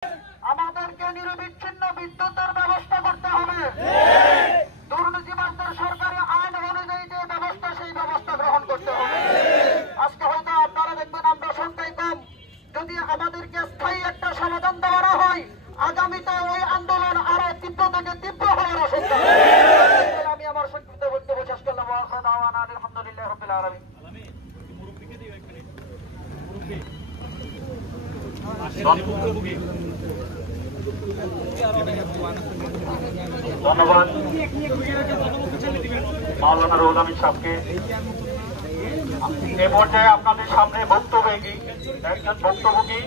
আমাদেরকে নিরবিচ্ছিন্ন বিদ্যুতের ব্যবস্থা করতে হবে। দুর্নীতিবাজদের সরকারি আইন অনুযায়ী যে ব্যবস্থা, সেই ব্যবস্থা গ্রহণ করতে হবে। আজকে হয়তো আপনারা দেখবেন আমরা সংখ্যায় কম, যদি আমাদেরকে স্থায়ী একটা সমাধান দেওয়া হয়, আগামীতে ওই আন্দোলন আরো তীব্র থেকে তীব্র হওয়ার আশঙ্কা। আমি আমার সংক্ষিপ্ত বক্তব্য শেষ করলাম। আলহামদুলিল্লাহ রাব্বিল আলামিন। ধন্যবাদ মাওলানা রুহুল আমিন সাহেবকে। এ পর্যায়ে আপনাদের সামনে বক্তব্যী একজন ভুক্তভোগী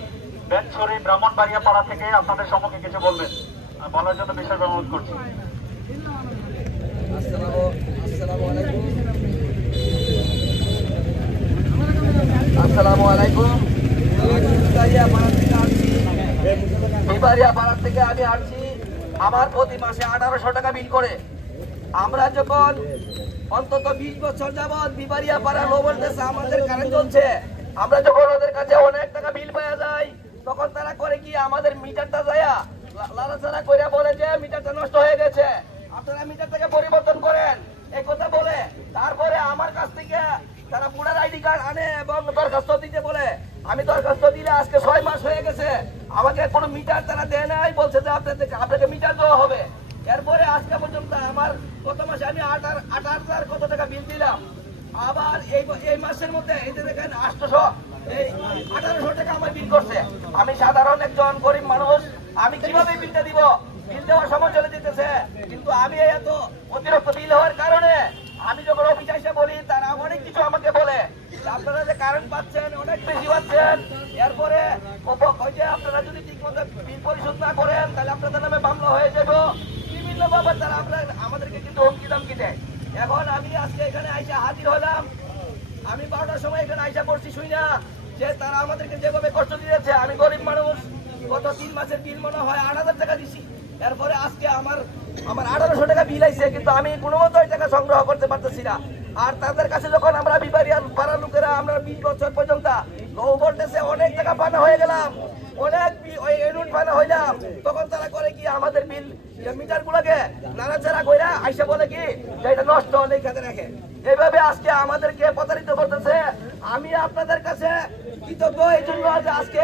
বেনছড়ি ব্রাহ্মণবাড়িয়া পাড়া থেকে আপনাদের সম্মুখে কিছু বলবেন, বলার জন্য বিশেষ অনুরোধ করছি। আসসালামু আলাইকুম। বিবারিয়া পাড়া থেকে আমি আসছি। আমার প্রতি মাসে 1800 টাকা বিল করে। আমরা যখন অন্তত 20 বছর যাবৎ বিবারিয়া পাড়া লো ভোল্টেজ আমাদের কারেন্ট চলছে, আমরা যখন ওদের কাছে অনেক টাকা বিল পাওয়া যায়, তখন তারা করে কি আমাদের মিটারটা যায় লাড়াচাড়া করে বলে যে মিটারটা নষ্ট হয়ে গেছে, আপনারা মিটারটাকে পরিবর্তন করেন, এই কথা বলে। তারপরে আমার কাছ থেকে তারা পুরার আইডি কার্ড আনে এবং দরখাস্ত দিতে বলে। আমি দরখাস্ত দিলে আজকে 6 মাস হয়ে গেছে, আমাকে কোনো মিটার তারা দেয় নাই, বলছে যে আপনাকে মিটার দেওয়া হবে। এরপরে আজকে পর্যন্ত আমার গত মাসে আমি 8,000 কত টাকা বিল দিলাম। আবার এই মাসের মধ্যে এই যে দেখেন 1800 টাকা আমার বিল করছে। আমি সাধারণ একজন গরিব মানুষ, আমি কিভাবে বিলটা দিব? বিল দেওয়ার সময় চলে যেতেছে, কিন্তু আমি এত অতিরিক্ত বিল হওয়ার কারণে আমি যখন অফিসে এসে বলি, তারা অনেক কিছু আমাকে বলে আপনারা যে কারেন্ট পাচ্ছেন অনেক বেশি পাচ্ছেন। এরপরে আপনারা যদি ঠিক মতো বিল পরিশোধ না করেন, তাহলে আপনাদের নামে মামলা হয়ে যাবে। বিভিন্ন ভাবে তারা আমাদেরকে কিন্তু হুমকি দামকি দেয়। এখন আমি আজকে এখানে আইসা হাজির হলাম। আমি 12টার সময় এখানে আইসা পড়ছি, শুই না যে তারা আমাদেরকে যেভাবে কষ্ট দিয়েছে। আমি গরিব মানুষ, গত 3 মাসের বিল মনে হয় 8,000 টাকা দিছি। এরপরে আজকে আমার 1800 টাকা বিল আইছে, কিন্তু আমি কোনো মতো ওই টাকা সংগ্রহ করতে পারতেছি না। আর তাদের কাছে যখন আমরা বিবারিয়ার পাড়ার লোকেরা আমরা 20 বছর পর্যন্ত লো ভোল্টেজে অনেক টাকা পানা হয়ে গেলাম, অনেক ওই ইউনিট পানা হইলাম, তখন তারা করে কি আমাদের বিল মিটার গুলোকে নাড়াচাড়া কইরা আইসা বলে কি যে এটা নষ্ট হলে খেতে রাখে। এইভাবে আজকে আমাদেরকে প্রতারিত করতেছে। আমি আপনাদের কাছে কৃতজ্ঞ এই জন্য যে আজকে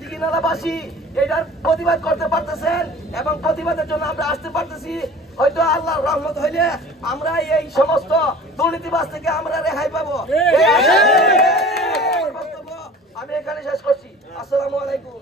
দিঘিনালাবাসী এটার প্রতিবাদ করতে পারতেছেন এবং প্রতিবাদের জন্য আমরা আসতে পারতেছি। হয়তো আল্লাহর রহমত হইলে আমরা এই সমস্ত দুর্নীতিবাজ থেকে আমরা রেহাই পাবো। আমি এখানে শেষ করছি। আসসালামু আলাইকুম।